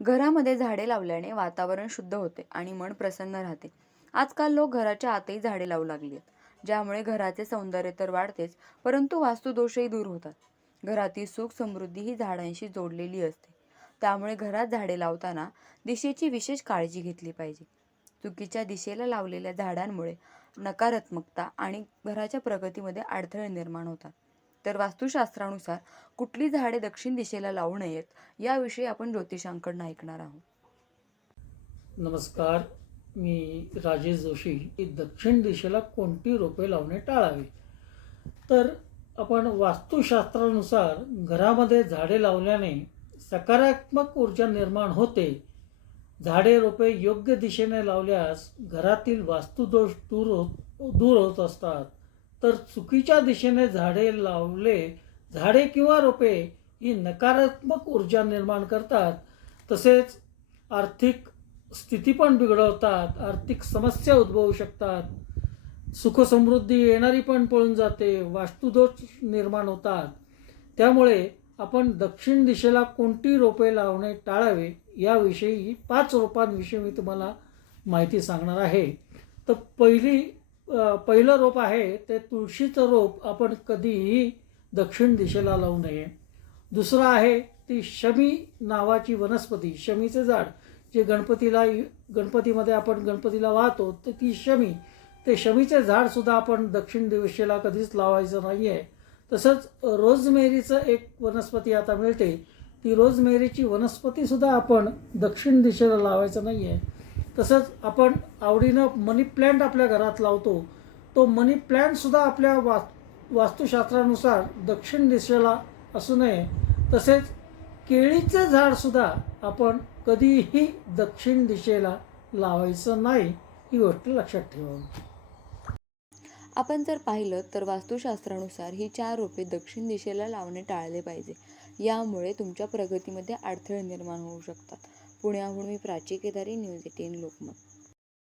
घरामध्ये झाडे लावल्याने वातावरण शुद्ध होते आणि मन प्रसन्न राहते. आजकाल लोक घराच्या आतही झाडे लावू लागली आहेत ज्यामुळे घराचे सौंदर्य तर वाढतेच परंतु वास्तुदोषही दूर होतात. घरातील सुख समृद्धी ही झाडांशी जोडलेली असते. त्यामुळे घरात झाडे लावताना दिशेची विशेष काळजी घेतली पाहिजे. चुकीच्या दिशेला लावलेल्या झाडांमुळे नकारात्मकता आणि घराच्या प्रगतीमध्ये अडथळे निर्माण होतात. तर वास्तुशास्त्रानुसार कुठली झाडे दक्षिण दिशेला लावू नयेत याविषयी आपण ज्योतिषांकडून ऐकणार आहोत. नमस्कार मी राजेश जोशी. दक्षिण दिशेला कोणती रोपे लावणे टाळावी? तर आपण वास्तुशास्त्रानुसार घरामध्ये झाडे लावल्याने सकारात्मक ऊर्जा निर्माण होते. झाडे रोपे योग्य दिशेने लावल्यास घरातील वास्तुदोष दूर होत दूर होत असतात. तर चुकीच्या दिशेने झाडे लावले झाडे किंवा रोपे ही नकारात्मक ऊर्जा निर्माण करतात. तसेच आर्थिक स्थिती पण बिघडवतात आर्थिक समस्या उद्भवू शकतात. सुखसमृद्धी येणारी पण पळून जाते वास्तुदोष निर्माण होतात. त्यामुळे आपण दक्षिण दिशेला कोणती रोपे लावणे टाळावे याविषयी पाच रोपांविषयी मी तुम्हाला माहिती सांगणार आहे. तर पहिली पहिलं रोप आहे ते तुळशीचं रोप आपण कधीही दक्षिण दिशेला लावू नये. दुसरं आहे ती शमी नावाची वनस्पती शमीचे झाड जे गणपतीला गणपतीमध्ये आपण गणपतीला वाहतो तर ती शमी. ते शमीचे झाडसुद्धा आपण दक्षिण दिशेला कधीच लावायचं नाही आहे तसंच रोजमेरीचं एक वनस्पती आता मिळते. ती रोजमेरीची वनस्पतीसुद्धा आपण दक्षिण दिशेला लावायचं नाही आहे तसंच आपण आवडीनं मनी प्लॅन्ट आपल्या घरात लावतो. तो मनी प्लॅन्टसुद्धा आपल्या वा वास्तुशास्त्रानुसार दक्षिण दिशेला असू नये. तसेच केळीचं झाड सुद्धा आपण कधीही दक्षिण दिशेला लावायचं नाही ही गोष्ट लक्षात ठेवावी आपण जर पाहिलं तर वास्तुशास्त्रानुसार ही चार रोपे दक्षिण दिशेला लावणे टाळले पाहिजे. यामुळे तुमच्या प्रगतीमध्ये अडथळे निर्माण होऊ शकतात. पुण्याहून मी प्राची केदारी न्यूज एटीन लोकमत.